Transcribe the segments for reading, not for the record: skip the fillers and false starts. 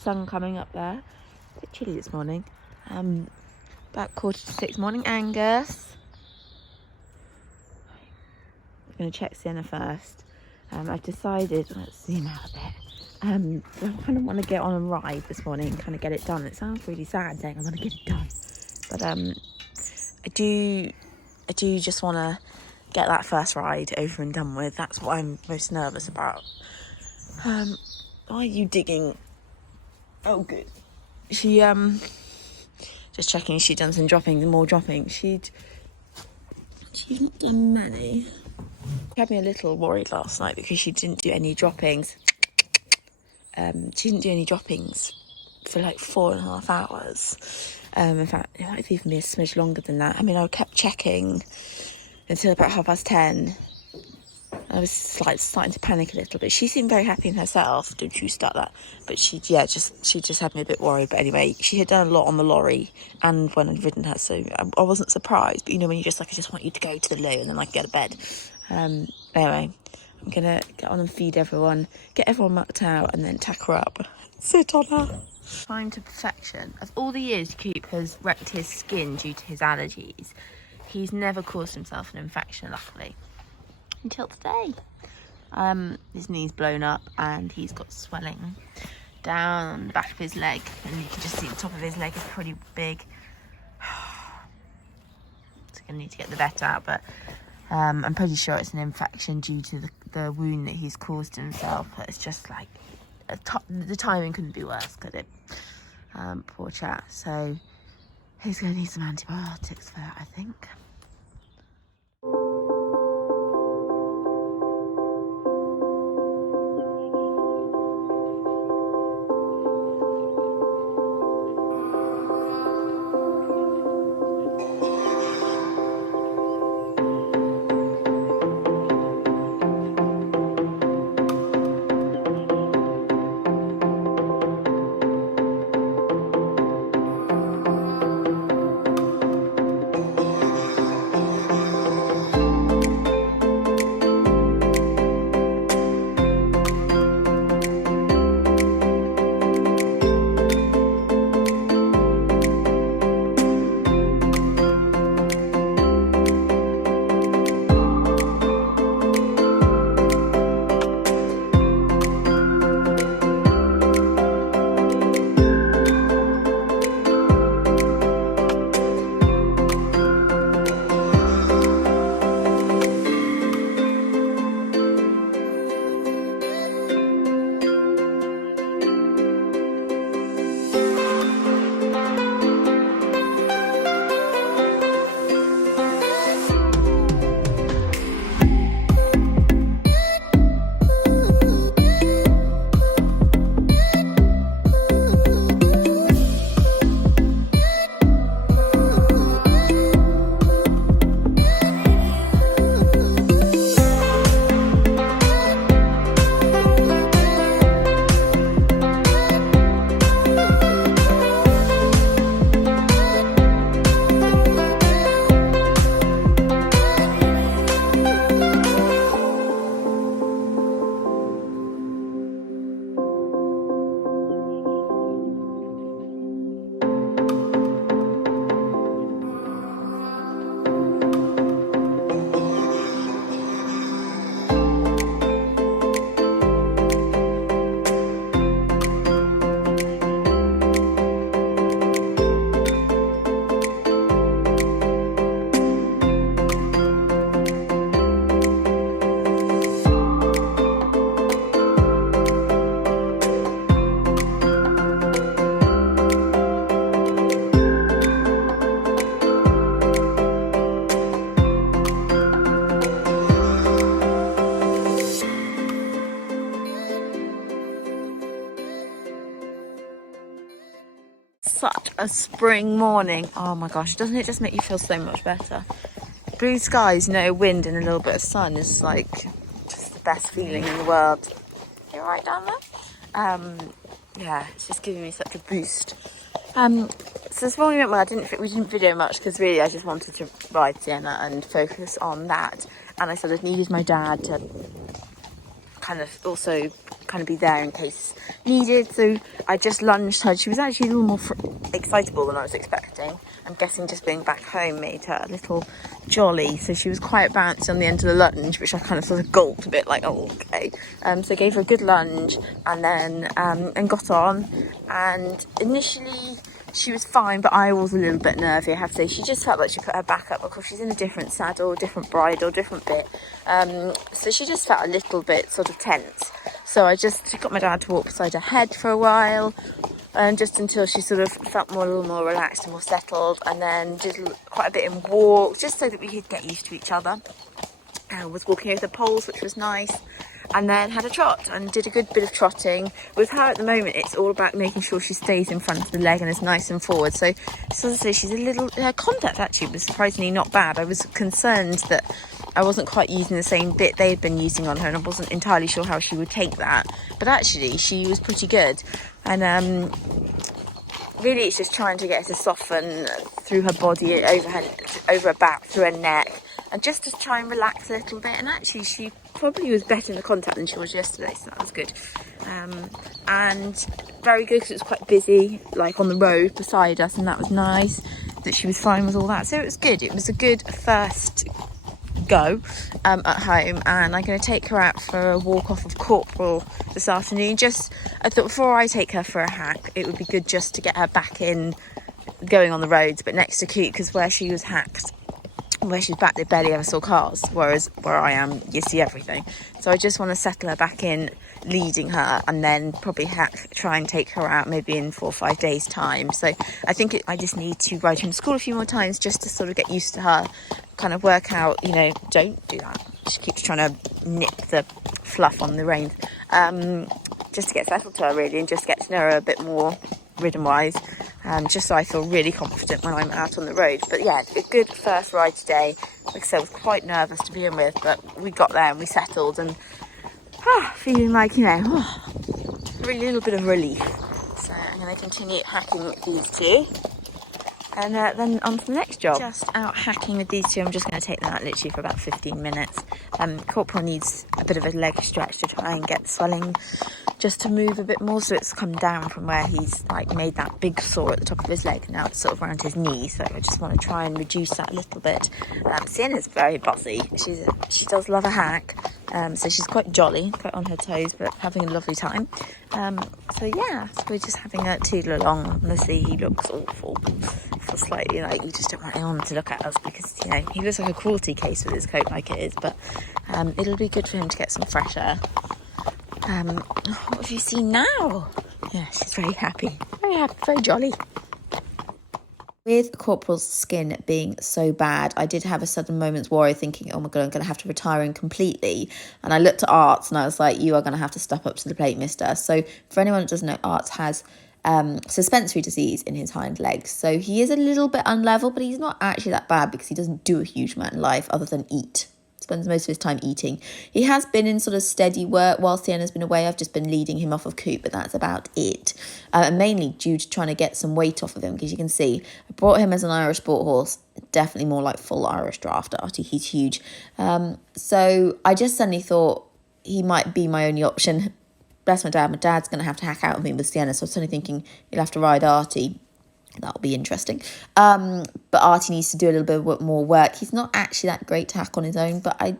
sun coming up there. A bit chilly this morning. About 5:45 morning, Angus. I'm going to check Sienna first. I've decided, let's zoom out a bit. I kind of want to get on a ride this morning and kind of get it done. It sounds really sad saying I want to get it done, but I do just want to get that first ride over and done with. That's what I'm most nervous about. Why are you digging? Oh, good. She just checking she'd done some droppings and more droppings. She's not done many. She had me a little worried last night because she didn't do any droppings. She didn't do any droppings for like 4.5 hours. In fact, it might even be a smidge longer than that. I mean, I kept checking until about 10:30. I was starting to panic a little bit. She seemed very happy in herself. Don't you start that? But she just had me a bit worried. But anyway, she had done a lot on the lorry and when I'd ridden her, so I wasn't surprised. But you know, when you're just like, I just want you to go to the loo and then I can go to bed. Anyway, I'm gonna get on and feed everyone, get everyone mucked out, and then tack her up, sit on her. Time to perfection. Of all the years Coop has wrecked his skin due to his allergies, he's never caused himself an infection, luckily. Until today. His knee's blown up and he's got swelling down the back of his leg, and you can just see the top of his leg is pretty big. So gonna need to get the vet out, but I'm pretty sure it's an infection due to the wound that he's caused himself. It's just like the timing couldn't be worse, could it? Poor chap. So he's gonna need some antibiotics for that, I think. Such a spring morning. Oh my gosh, doesn't it just make you feel so much better? Blue skies, no wind and a little bit of sun is like just the best feeling in the world. You're right down there? Yeah, it's just giving me such a boost. So this morning went well. We didn't video much because really I just wanted to ride Sienna and focus on that, and I sort of needed my dad to kind of also kind of be there in case needed. So I just lunged her. She was actually a little more excitable than I was expecting. I'm guessing just being back home made her a little jolly. So she was quite bouncy on the end of the lunge, which I kind of sort of gulped a bit like, oh, okay. So I gave her a good lunge and then and got on. And initially she was fine, but I was a little bit nervy, I have to say. She just felt like she put her back up because she's in a different saddle, different bridle, different bit. So she just felt a little bit sort of tense. So I just got my dad to walk beside her head for a while, just until she sort of felt a little more relaxed and more settled, and then did quite a bit in walk, just so that we could get used to each other. I was walking over the poles, which was nice. And then had a trot and did a good bit of trotting. With her at the moment, it's all about making sure she stays in front of the leg and is nice and forward. So as I say, she's a little, her contact actually was surprisingly not bad. I was concerned that I wasn't quite using the same bit they had been using on her, and I wasn't entirely sure how she would take that. But actually, she was pretty good. And really, it's just trying to get her to soften through her body, over her back, through her neck, and just to try and relax a little bit. And actually she probably was better in the contact than she was yesterday, so that was good. And very good because it was quite busy, like on the road beside us, and that was nice that she was fine with all that. So it was good. It was a good first go at home, and I'm going to take her out for a walk off of Corporal this afternoon. I thought before I take her for a hack, it would be good just to get her back in going on the roads, but next to Coot, because where she was hacked, where she's back, they barely ever saw cars, whereas where I am, you see everything. So I just want to settle her back in, leading her, and then probably try and take her out maybe in 4 or 5 days time. So I think I just need to ride her to school a few more times just to sort of get used to her, kind of work out, don't do that. She keeps trying to nip the fluff on the reins. Just to get settled to her really, and just get to know her a bit more ridden wise, just so I feel really confident when I'm out on the road. But yeah, a good first ride today. Like I said, I was quite nervous to begin with, but we got there and we settled, and feeling like, really a little bit of relief. So I'm going to continue hacking these two, and then on to the next job. Just out hacking with these two. I'm just going to take them out literally for about 15 minutes. Corporal needs a bit of a leg stretch to try and get the swelling just to move a bit more, so it's come down from where he's like made that big sore at the top of his leg. Now it's sort of around his knee, so I just want to try and reduce that a little bit. Sienna's very bossy. She does love a hack, so she's quite jolly, quite on her toes, but having a lovely time. So we're just having a toodle along. Honestly, he looks awful. Feels slightly like we just don't want anyone to look at us, because he looks like a cruelty case with his coat like it is, but it'll be good for him to get some fresh air. What have you seen now? Yeah, she's very happy, very jolly. With Corporal's skin being so bad, I did have a sudden moment's worry, thinking, oh my God, I'm going to have to retire him completely. And I looked at Arts and I was like, you are going to have to step up to the plate, mister. So for anyone that doesn't know, Arts has suspensory disease in his hind legs. So he is a little bit unlevel, but he's not actually that bad because he doesn't do a huge amount in life other than eat. Spends most of his time eating. He has been in sort of steady work while Sienna's been away. I've just been leading him off of Coop, but that's about it. And mainly due to trying to get some weight off of him, because you can see I brought him as an Irish sport horse, definitely more like full Irish draft arty. He's huge. So I just suddenly thought he might be my only option. Bless my dad. My dad's going to have to hack out of me with Sienna, so I was suddenly thinking he'll have to ride Artie. That'll be interesting. But Artie needs to do a little bit more work. He's not actually that great to hack on his own, but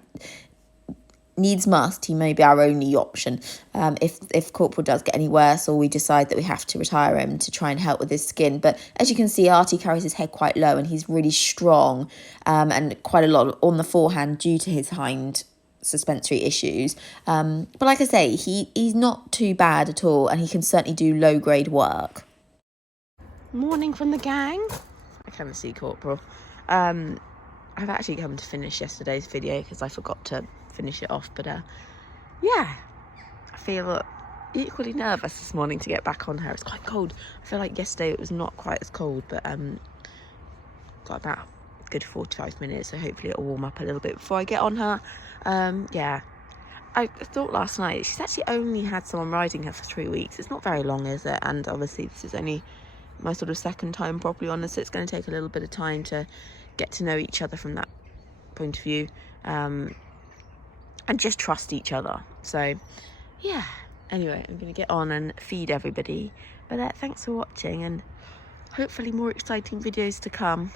needs must. He may be our only option. If Corporal does get any worse, or we decide that we have to retire him to try and help with his skin. But as you can see, Artie carries his head quite low and he's really strong, and quite a lot on the forehand due to his hind suspensory issues. But like I say, he's not too bad at all, and he can certainly do low grade work. Morning from the gang. I can't see Corporal. I've actually come to finish yesterday's video because I forgot to finish it off, but I feel equally nervous this morning to get back on her. It's quite cold. I feel like yesterday it was not quite as cold, but got about a good 45 minutes, so hopefully it'll warm up a little bit before I get on her. I thought last night, she's actually only had someone riding her for 3 weeks. It's not very long, is it? And obviously this is only my sort of second time properly on this, so it's going to take a little bit of time to get to know each other from that point of view, and just trust each other. So Anyway, I'm going to get on and feed everybody. But thanks for watching, and hopefully more exciting videos to come.